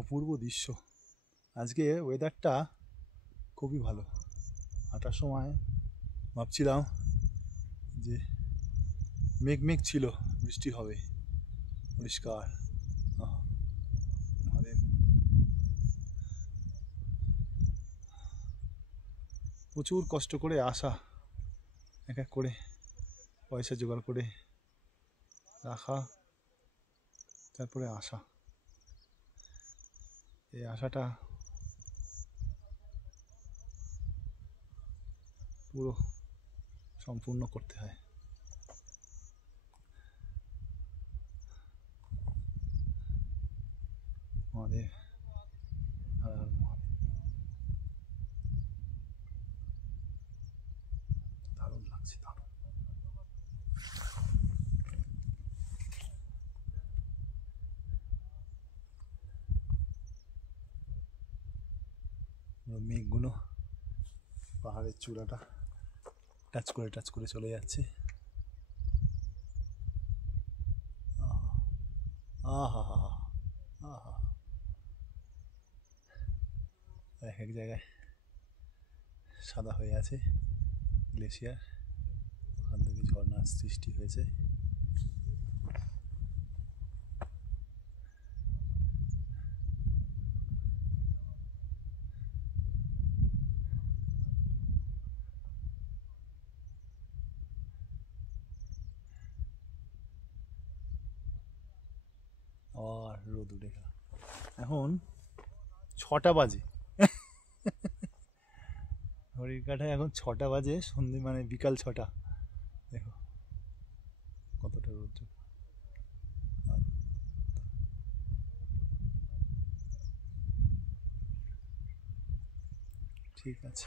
অপূর্ব দৃশ্য। আজকে ওয়েদারটা খুবই ভালো। হাঁটার সময় ভাবছিলাম যে মেঘ মেঘ ছিল, বৃষ্টি হবে, পরিষ্কার। আমাদের প্রচুর কষ্ট করে আসা, এক এক করে পয়সা জোগাড় করে রাখা, তারপরে আসা। এই আশাটা পুরো সম্পূর্ণ করতে হয়। আমাদের দারুণ লাগছে, দারুণ। মেঘগুলো পাহাড়ের চূড়াটা টাচ করে চলে যাচ্ছে। আহা হা হা, আহা। এক এক জায়গায় সাদা হয়ে আছে গ্লেশিয়ার, ওখান থেকে ঝর্ণার সৃষ্টি হয়েছে। আর রোদ উঠে গেল। এখন 6টা বাজে। ঘড়ির কাঁটায় এখন 6টা বাজে, সন্ধে মানে বিকাল 6টা। দেখো কতটা রোদ। ঠিক আছে।